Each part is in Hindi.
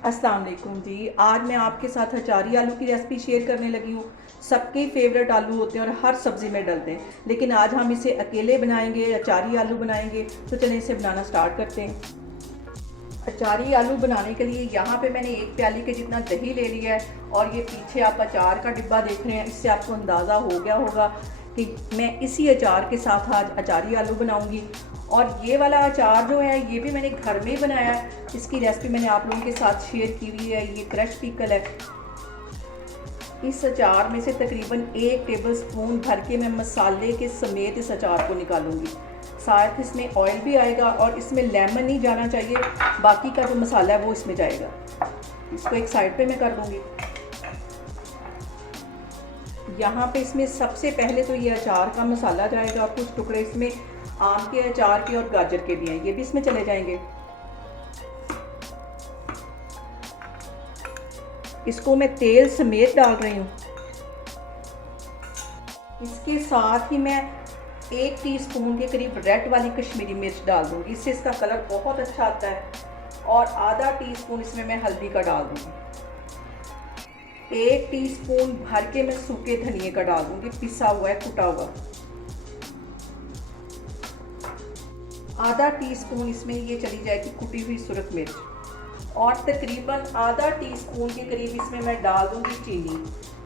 अस्सलाम वालेकुम जी। आज मैं आपके साथ अचारी आलू की रेसिपी शेयर करने लगी हूँ। सबके फेवरेट आलू होते हैं और हर सब्ज़ी में डलते हैं, लेकिन आज हम इसे अकेले बनाएंगे, अचारी आलू बनाएंगे। तो चलें इसे बनाना स्टार्ट करते हैं। अचारी आलू बनाने के लिए यहाँ पे मैंने एक प्याली के जितना दही ले लिया है और ये पीछे आप अचार का डिब्बा देख रहे हैं, इससे आपको अंदाज़ा हो गया होगा कि मैं इसी अचार के साथ आज अचारी आलू बनाऊंगी। और ये वाला अचार जो है ये भी मैंने घर में ही बनाया है। इसकी रेसिपी मैंने आप लोगों के साथ शेयर की हुई है। ये क्रश पिकल है। इस अचार में से तकरीबन 1 टेबल स्पून भर के मैं मसाले के समेत इस अचार को निकालूंगी। साथ इसमें ऑयल भी आएगा और इसमें लेमन नहीं जाना चाहिए, बाकी का जो मसाला है वो इसमें जाएगा। इसको एक साइड पे मैं कर दूंगी। यहाँ पे इसमें सबसे पहले तो ये अचार का मसाला जाएगा। कुछ टुकड़े इसमें आम के अचार के और गाजर के भी हैं, ये भी इसमें चले जाएंगे। इसको मैं तेल समेत डाल रही हूँ। इसके साथ ही मैं 1 टीस्पून के करीब रेड वाली कश्मीरी मिर्च डाल दूंगी, इससे इसका कलर बहुत अच्छा आता है। और आधा टीस्पून इसमें मैं हल्दी का डाल दूंगी। 1 टीस्पून भर के मैं सूखे धनिए का डाल दूंगी, पिसा हुआ है, कुटा हुआ। आधा टीस्पून इसमें ये चली जाएगी कुटी हुई सुरख मिर्च। और तकरीबन आधा टीस्पून के करीब इसमें मैं डाल दूंगी चीनी।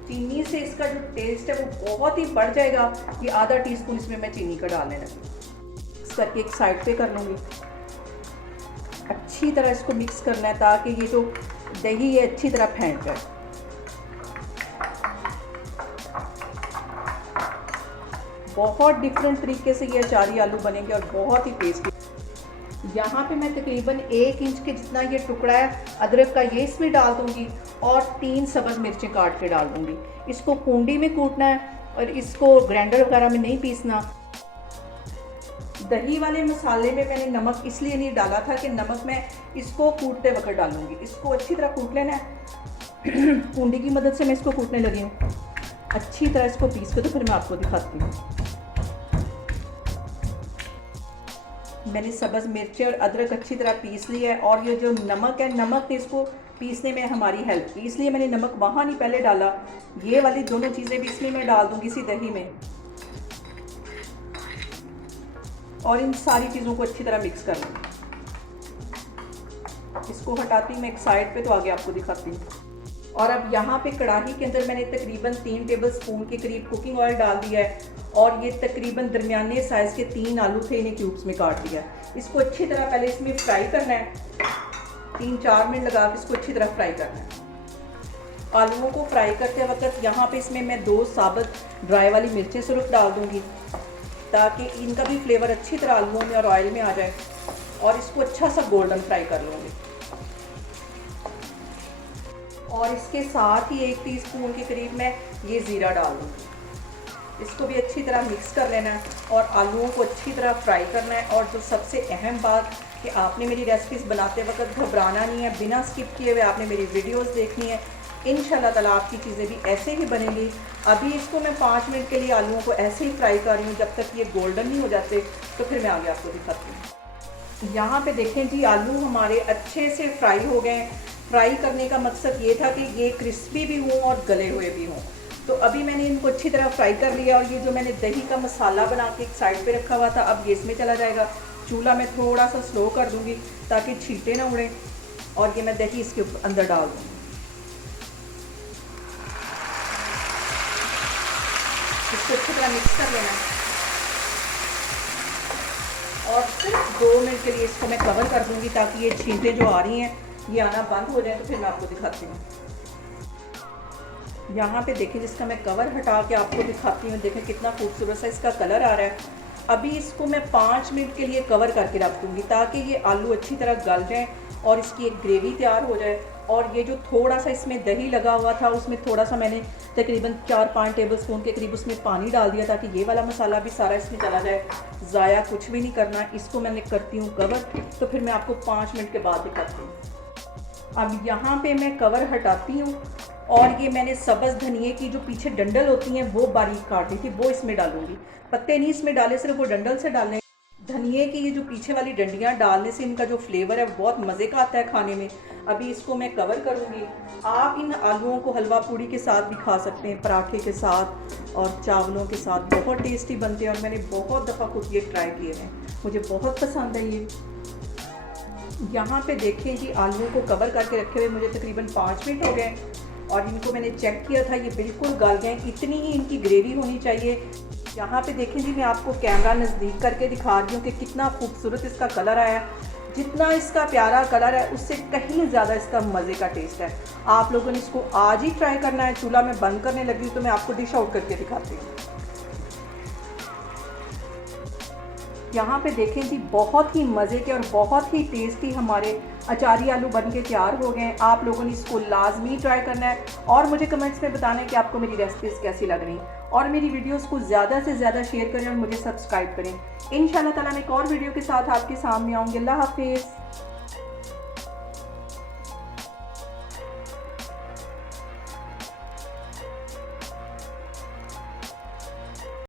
चीनी से इसका जो टेस्ट है वो बहुत ही बढ़ जाएगा। ये आधा टीस्पून इसमें मैं चीनी का डालने लगी। इस करके एक साइड पे कर लूँगी। अच्छी तरह इसको मिक्स करना है ताकि ये जो दही है अच्छी तरह फेंट जाए। बहुत डिफरेंट तरीके से ये अचारी आलू बनेंगे और बहुत ही टेस्टी। यहाँ पे मैं तकरीबन 1 इंच के जितना ये टुकड़ा है अदरक का, ये इसमें डाल दूँगी और 3 सब्ज़ मिर्चें काट के डाल दूँगी। इसको कूंडी में कूटना है और इसको ग्राइंडर वगैरह में नहीं पीसना। दही वाले मसाले में मैंने नमक इसलिए नहीं डाला था कि नमक मैं इसको कूटते वक्त डालूँगी। इसको अच्छी तरह कूट लेना है। कूंडी की मदद से मैं इसको कूटने लगी हूँ। अच्छी तरह इसको पीस के तो फिर मैं आपको दिखाती हूँ। मैंने सब्ज़ मिर्चें और अदरक अच्छी तरह पीस लिया है और ये जो नमक है, नमक ने इसको पीसने में हमारी हेल्प की, इसलिए मैंने नमक वहाँ नहीं पहले डाला। ये वाली दोनों चीज़ें भी इसमें मैं डाल दूँगी इसी दही में। और इन सारी चीज़ों को अच्छी तरह मिक्स कर लूँगी। इसको हटाती हूँ मैं एक साइड पे, तो आगे आपको दिखाती हूँ। और अब यहाँ पे कढ़ाई के अंदर मैंने तकरीबन 3 टेबल स्पून के करीब कुकिंग ऑयल डाल दिया है और ये तकरीबन दरमियाने साइज़ के 3 आलू थे, इन्हें क्यूब्स में काट दिया है। इसको अच्छी तरह पहले इसमें फ्राई करना है। 3-4 मिनट लगा के इसको अच्छी तरह फ्राई करना है। आलूओं को फ्राई करते वक्त यहाँ पे इसमें मैं 2 साबुत ड्राई वाली मिर्चें सिर्फ डाल दूँगी ताकि इनका भी फ्लेवर अच्छी तरह आलूओं में और ऑयल में आ जाए। और इसको अच्छा सा गोल्डन फ्राई कर लूँगी। और इसके साथ ही 1 टीस्पून के करीब मैं ये ज़ीरा डाल दूँगी। इसको भी अच्छी तरह मिक्स कर लेना है और आलूओं को अच्छी तरह फ्राई करना है। और जो सबसे अहम बात कि आपने मेरी रेसिपीज़ बनाते वक्त घबराना नहीं है, बिना स्किप किए हुए आपने मेरी वीडियोस देखनी है। इंशाल्लाह ताला आपकी चीज़ें भी ऐसे ही बनेंगी। अभी इसको मैं 5 मिनट के लिए आलूओं को ऐसे ही फ्राई कर रही हूँ जब तक ये गोल्डन नहीं हो जाते, तो फिर मैं आगे आपको दिखाती हूँ। यहाँ पे देखें जी, आलू हमारे अच्छे से फ्राई हो गए। फ्राई करने का मकसद ये था कि ये क्रिस्पी भी हों और गले हुए भी हों। तो अभी मैंने इनको अच्छी तरह फ्राई कर लिया और ये जो मैंने दही का मसाला बना के एक साइड पे रखा हुआ था, अब ये इसमें चला जाएगा। चूल्हा मैं थोड़ा सा स्लो कर दूँगी ताकि छींटे ना उड़ें। और ये मैं दही इसके अंदर डाल दूँगी। इसको अच्छी तरह मिक्स कर लेना है और सिर्फ 2 मिनट के लिए इसको मैं कवर कर दूँगी ताकि ये छींटे जो आ रही हैं ये आना बंद हो जाए। तो फिर मैं आपको दिखाती हूँ। यहाँ पे देखें, जिसका मैं कवर हटा के आपको दिखाती हूँ, देखें कितना खूबसूरत सा इसका कलर आ रहा है। अभी इसको मैं 5 मिनट के लिए कवर करके रख दूँगी ताकि ये आलू अच्छी तरह गल जाएँ और इसकी एक ग्रेवी तैयार हो जाए। और ये जो थोड़ा सा इसमें दही लगा हुआ था उसमें थोड़ा सा मैंने तकरीबन 4-5 टेबल स्पून के करीब उसमें पानी डाल दिया ताकि ये वाला मसाला भी सारा इसमें चला जाए। ज़ाया कुछ भी नहीं करना। इसको मैंने करती हूँ कवर, तो फिर मैं आपको 5 मिनट के बाद दिखाती हूँ। अब यहाँ पे मैं कवर हटाती हूँ और ये मैंने सब्ज़ धनिए की जो पीछे डंडल होती हैं वो बारीक काटी थी, वो इसमें डालूंगी। पत्ते नहीं इसमें डाले, सिर्फ वो डंडल से डालने। धनिए की ये जो पीछे वाली डंडियाँ डालने से इनका जो फ्लेवर है वो बहुत मज़े का आता है खाने में। अभी इसको मैं कवर करूँगी। आप इन आलूओं को हलवा पूड़ी के साथ भी खा सकते हैं, पराठे के साथ और चावलों के साथ, बहुत टेस्टी बनते हैं और मैंने बहुत दफ़ा खुद ये ट्राई किए हैं, मुझे बहुत पसंद है ये। यहाँ पे देखें जी, आलूओं को कवर करके रखे हुए मुझे तकरीबन 5 मिनट हो गए और इनको मैंने चेक किया था, ये बिल्कुल गल गए। इतनी ही इनकी ग्रेवी होनी चाहिए। यहाँ पे देखें जी, मैं आपको कैमरा नज़दीक करके दिखा रही हूँ कि कितना खूबसूरत इसका कलर आया। जितना इसका प्यारा कलर है उससे कहीं ज़्यादा इसका मज़े का टेस्ट है। आप लोगों ने इसको आज ही ट्राई करना है। चूल्हा में बंद करने लगी हूँ तो मैं आपको डिश आउट करके दिखाती हूँ। यहाँ पे देखें जी, बहुत ही मज़े के और बहुत ही टेस्टी हमारे अचारी आलू बन के तैयार हो गए हैं। आप लोगों ने इसको लाजमी ट्राई करना है और मुझे कमेंट्स में बताना है कि आपको मेरी रेसिपीज़ कैसी लग रही हैं और मेरी वीडियोस को ज़्यादा से ज़्यादा शेयर करें और मुझे सब्सक्राइब करें। इंशाल्लाह ताला मैं एक और वीडियो के साथ आपके सामने आऊँगी। अल्लाह हाफिज़।